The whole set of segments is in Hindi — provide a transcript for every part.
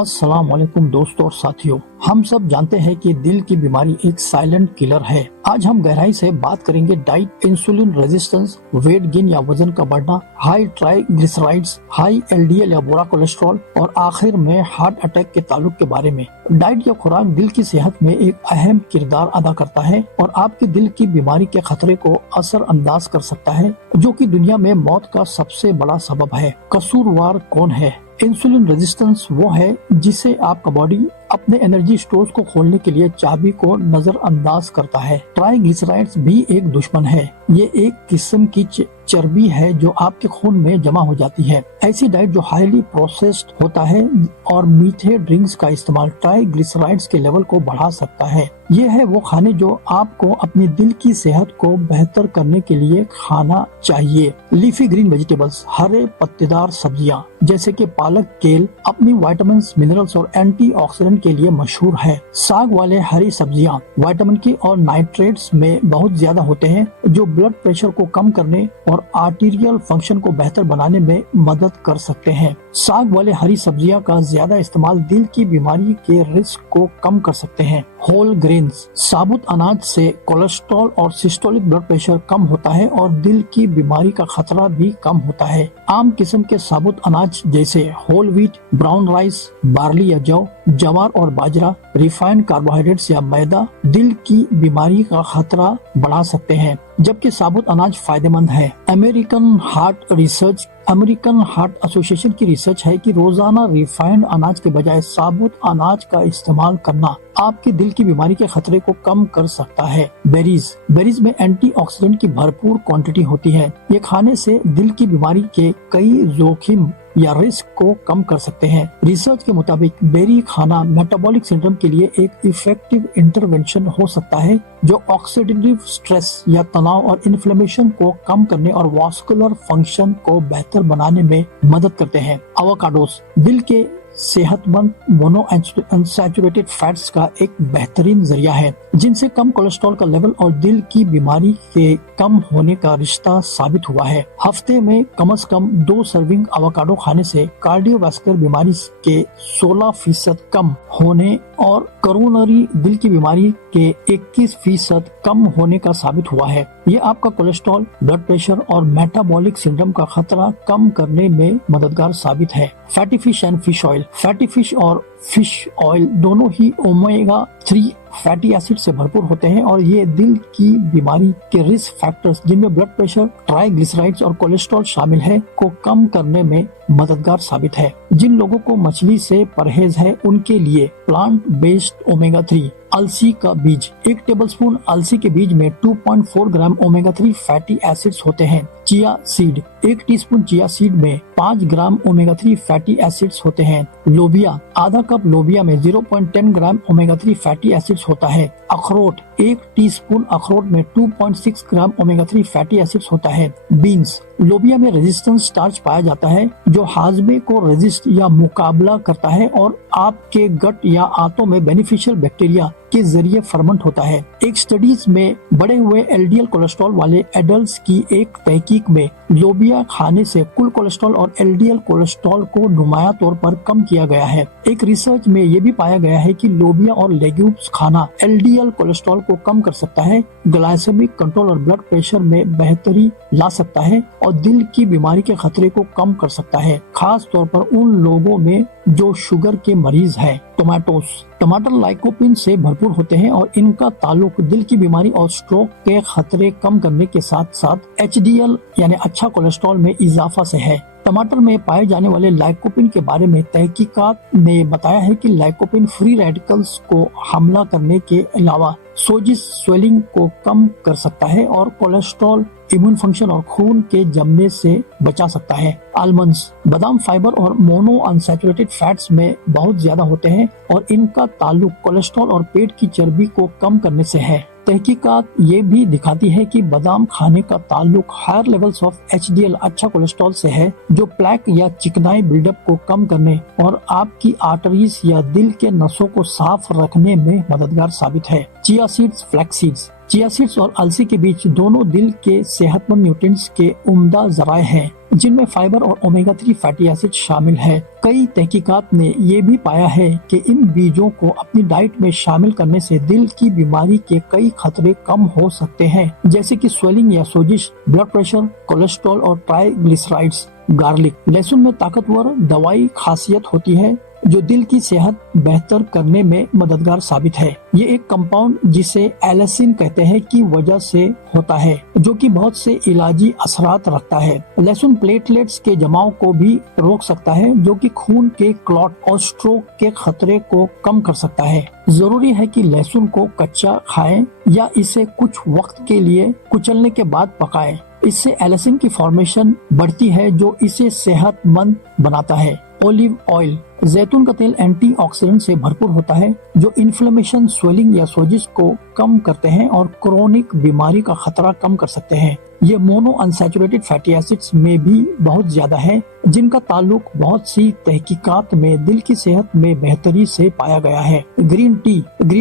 अस्सलाम वालेकुम दोस्तों और साथियों, हम सब जानते हैं कि दिल की बीमारी एक साइलेंट किलर है। आज हम गहराई से बात करेंगे diet, insulin resistance, weight gain या वजन का बढ़ना, हाई ट्राइग्लिसराइड्स, हाई एलडीएल या बुरा कोलेस्ट्रॉल और आखिर में हार्ट अटैक के ताल्लुक के बारे में। डाइट या खुराक दिल की सेहत में एक अहम किरदार अदा करता है और आपके दिल की बीमारी के खतरे को असरअंदाज कर सकता है, जो कि दुनिया में मौत का सबसे बड़ा सबब है। कसूरवार कौन है? इंसुलिन रेजिस्टेंस वो है जिसे आपका बॉडी अपने एनर्जी स्टोर्स को खोलने के लिए चाबी को नजरअंदाज करता है। ट्राइग्लिसराइड्स भी एक दुश्मन है। ये एक किस्म की चर्बी है जो आपके खून में जमा हो जाती है। ऐसी डाइट जो हाईली प्रोसेस्ड होता है और मीठे ड्रिंक्स का इस्तेमाल ट्राइग्लिसराइड्स के लेवल को बढ़ा सकता है। ये है वो खाने जो आपको अपने दिल की सेहत को बेहतर करने के लिए खाना चाहिए। लीफी ग्रीन वेजिटेबल्स, हरे पत्तेदार सब्जियां जैसे कि पालक, केल अपनी विटामिन, मिनरल्स और एंटीऑक्सीडेंट के लिए मशहूर है। साग वाले हरी सब्जियां विटामिन के और नाइट्रेट्स में बहुत ज्यादा होते हैं, जो ब्लड प्रेशर को कम करने और आर्टीरियल फंक्शन को बेहतर बनाने में मदद कर सकते हैं। साग वाले हरी सब्जियां का ज्यादा इस्तेमाल दिल की बीमारी के रिस्क को कम कर सकते हैं। होल ग्रेन्स, साबुत अनाज से कोलेस्ट्रॉल और सिस्टोलिक ब्लड प्रेशर कम होता है और दिल की बीमारी का खतरा भी कम होता है। आम किस्म के साबुत अनाज जैसे whole wheat, brown rice, barley या जौ, ज्वार और बाजरा, रिफाइंड कार्बोहाइड्रेट्स या मैदा दिल की बीमारी का खतरा बढ़ा सकते हैं, जबकि साबुत अनाज फायदेमंद है। अमेरिकन हार्ट एसोसिएशन की रिसर्च है कि रोजाना रिफाइंड अनाज के बजाय साबुत अनाज का इस्तेमाल करना आपके दिल की बीमारी के खतरे को कम कर सकता है। बेरीज में एंटीऑक्सीडेंट की भरपूर क्वांटिटी होती है। ये खाने से दिल की बीमारी के कई जोखिम या रिस्क को कम कर सकते हैं। रिसर्च के मुताबिक बेरी खाना मेटाबॉलिक सिंड्रोम के लिए एक इफेक्टिव इंटरवेंशन हो सकता है, जो ऑक्सीडेटिव स्ट्रेस या तनाव और इन्फ्लेमेशन को कम करने और वास्कुलर फंक्शन को बेहतर बनाने में मदद करते हैं। एवोकाडोस दिल के सेहतमंद मोनोअनसैचुरेटेड फैट्स का एक बेहतरीन जरिया है, जिनसे कम कोलेस्ट्रॉल का लेवल और दिल की बीमारी के कम होने का रिश्ता साबित हुआ है। हफ्ते में कम से कम 2 सर्विंग एवोकाडो खाने से कार्डियोवास्कुलर बीमारी के 16% कम होने और कोरोनरी दिल की बीमारी के 21% कम होने का साबित हुआ है। ये आपका कोलेस्ट्रॉल, ब्लड प्रेशर और मेटाबॉलिक सिंड्रोम का खतरा कम करने में मददगार साबित है। Fatty fish and fish oil, fatty fish और फिश ऑयल दोनों ही ओमेगा 3 फैटी एसिड से भरपूर होते हैं और ये दिल की बीमारी के रिस्क फैक्टर्स, जिनमें ब्लड प्रेशर, ट्राइग्लिसराइड्स और कोलेस्ट्रॉल शामिल है, को कम करने में मददगार साबित है। जिन लोगों को मछली से परहेज है, उनके लिए प्लांट बेस्ड ओमेगा 3 अलसी का बीज, 1 टेबलस्पून अलसी के बीज में 2.4 ग्राम ओमेगा 3 फैटी एसिड्स होते हैं। Chia seed, 1 teaspoon chia seed में 5 ग्राम ओमेगा 3 फैटी एसिड्स होते हैं। लोबिया, आधा कप लोबिया में 0.10 ग्राम ओमेगा 3 फैटी एसिड्स होता है। अखरोट, 1 टीस्पून अखरोट में 2.6 ग्राम ओमेगा 3 फैटी एसिड्स होता है। बीन्स, लोबिया में रेजिस्टेंस स्टार्च पाया जाता है, जो हाजमे को रेजिस्ट या मुकाबला करता है और आपके गट या आंतों में बेनिफिशियल बैक्टीरिया के जरिए फर्मेंट होता है। एक स्टडीज में बढ़े हुए एलडीएल कोलेस्ट्रॉल वाले एडल्ट्स की एक तहकीक में लोबिया खाने से कुल कोलेस्ट्रॉल और एलडीएल कोलेस्ट्रॉल को नुमाया तौर पर कम किया गया है। एक रिसर्च में ये भी पाया गया है कि लोबिया और लेग्यूम्स खाना एलडीएल कोलेस्ट्रॉल को कम कर सकता है, ग्लाइसेमिक कंट्रोल और ब्लड प्रेशर में बेहतरी ला सकता है और दिल की बीमारी के खतरे को कम कर सकता है, खास तौर पर उन लोगों में जो शुगर के मरीज हैं। टमाटर लाइकोपिन से भरपूर होते हैं और इनका ताल्लुक दिल की बीमारी और स्ट्रोक के खतरे कम करने के साथ साथ एचडीएल यानी अच्छा कोलेस्ट्रॉल में इजाफा से है। टमाटर में पाए जाने वाले लाइकोपिन के बारे में तहकीकात ने बताया है कि लाइकोपिन फ्री रेडिकल्स को हमला करने के अलावा सोजिश, स्वेलिंग को कम कर सकता है और कोलेस्ट्रॉल, इम्यून फंक्शन और खून के जमने से बचा सकता है। आलमंड्स, बादाम फाइबर और मोनो अनसैचुरेटेड फैट्स में बहुत ज्यादा होते हैं और इनका ताल्लुक कोलेस्ट्रॉल और पेट की चर्बी को कम करने से है। तहकीकात ये भी दिखाती है कि बादाम खाने का ताल्लुक हायर लेवल्स ऑफ एचडीएल अच्छा कोलेस्ट्रॉल से है, जो प्लेक या चिकनाई बिल्डअप को कम करने और आपकी आर्टरीज या दिल के नसों को साफ रखने में मददगार साबित है। चिया सीड्स, फ्लैक्स सीड्स और अलसी के बीच दोनों दिल के सेहतमंद न्यूट्रिएंट्स के उम्दा जराए हैं। जिनमें फाइबर और ओमेगा 3 फैटी एसिड शामिल है। कई तहकीकात ने ये भी पाया है कि इन बीजों को अपनी डाइट में शामिल करने से दिल की बीमारी के कई खतरे कम हो सकते हैं, जैसे कि स्वेलिंग या सोजिश, ब्लड प्रेशर, कोलेस्ट्रॉल और ट्राइग्लिसराइड्स। गार्लिक, लहसुन में ताकतवर दवाई खासियत होती है जो दिल की सेहत बेहतर करने में मददगार साबित है। ये एक कंपाउंड जिसे एलिसिन कहते हैं की वजह से होता है, जो कि बहुत से इलाजी असरात रखता है। लहसुन प्लेटलेट्स के जमाव को भी रोक सकता है, जो कि खून के क्लॉट और स्ट्रोक के खतरे को कम कर सकता है। जरूरी है कि लहसुन को कच्चा खाएं या इसे कुछ वक्त के लिए कुचलने के बाद पकाएं। इससे एलिसिन की फॉर्मेशन बढ़ती है जो इसे सेहतमंद बनाता है। ओलिव ऑयल, जैतून का तेल एंटीऑक्सीडेंट से भरपूर होता है जो इन्फ्लेमेशन, स्वेलिंग या सोजिश को कम करते हैं और क्रोनिक बीमारी का खतरा कम कर सकते हैं। ये मोनो अनसैचुरेटेड फैटी एसिड्स में भी बहुत ज्यादा है, जिनका ताल्लुक बहुत सी तहकीकात में दिल की सेहत में बेहतरी से पाया गया है। ग्रीन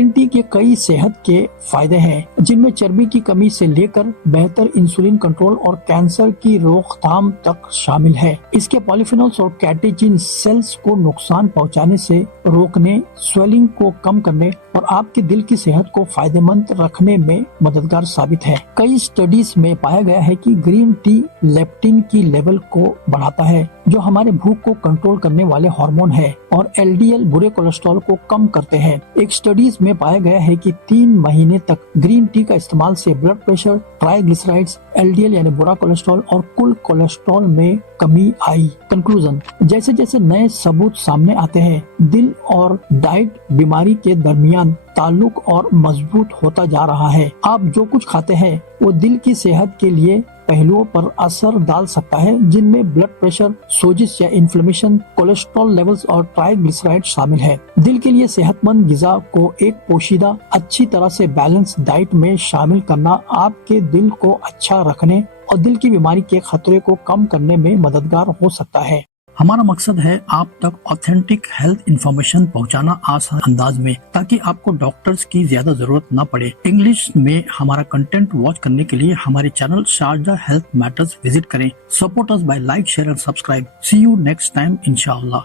टी के कई सेहत के फायदे हैं, जिनमें चर्बी की कमी से लेकर बेहतर इंसुलिन कंट्रोल और कैंसर की रोकथाम तक शामिल है। इसके पॉलीफिनोल्स और कैटेचिन सेल्स को नुकसान पहुंचाने से रोकने, स्वेलिंग को कम करने और आपके दिल की सेहत को फायदेमंद रखने में मददगार साबित है। कई स्टडीज में पाया गया है कि ग्रीन टी लेप्टिन की लेवल को बढ़ाता है, जो हमारे भूख को कंट्रोल करने वाले हार्मोन है, और एलडीएल बुरे कोलेस्ट्रॉल को कम करते हैं। एक स्टडीज में पाया गया है कि 3 महीने तक ग्रीन टी का इस्तेमाल से ब्लड प्रेशर, ट्राइग्लिसराइड्स, एलडीएल यानी बुरा कोलेस्ट्रॉल और कुल कोलेस्ट्रॉल में कमी आई। कंक्लूजन, जैसे जैसे नए सबूत सामने आते हैं, दिल और डाइट बीमारी के दरमियान ताल्लुक और मजबूत होता जा रहा है। आप जो कुछ खाते हैं वो दिल की सेहत के लिए पहलुओं पर असर डाल सकता है, जिनमें ब्लड प्रेशर, सोजिश या इन्फ्लेमेशन, कोलेस्ट्रॉल लेवल्स और ट्राइग्लिसराइड शामिल है। दिल के लिए सेहतमंद ग़िज़ा को एक पोशीदा, अच्छी तरह से बैलेंस डाइट में शामिल करना आपके दिल को अच्छा रखने और दिल की बीमारी के खतरे को कम करने में मददगार हो सकता है। हमारा मकसद है आप तक ऑथेंटिक हेल्थ इंफॉर्मेशन पहुंचाना आसान अंदाज में, ताकि आपको डॉक्टर्स की ज्यादा जरूरत न पड़े। इंग्लिश में हमारा कंटेंट वॉच करने के लिए हमारे channel Sharjah health matters visit करें। Support us by like, share and subscribe. See you next time इंशाअल्लाह।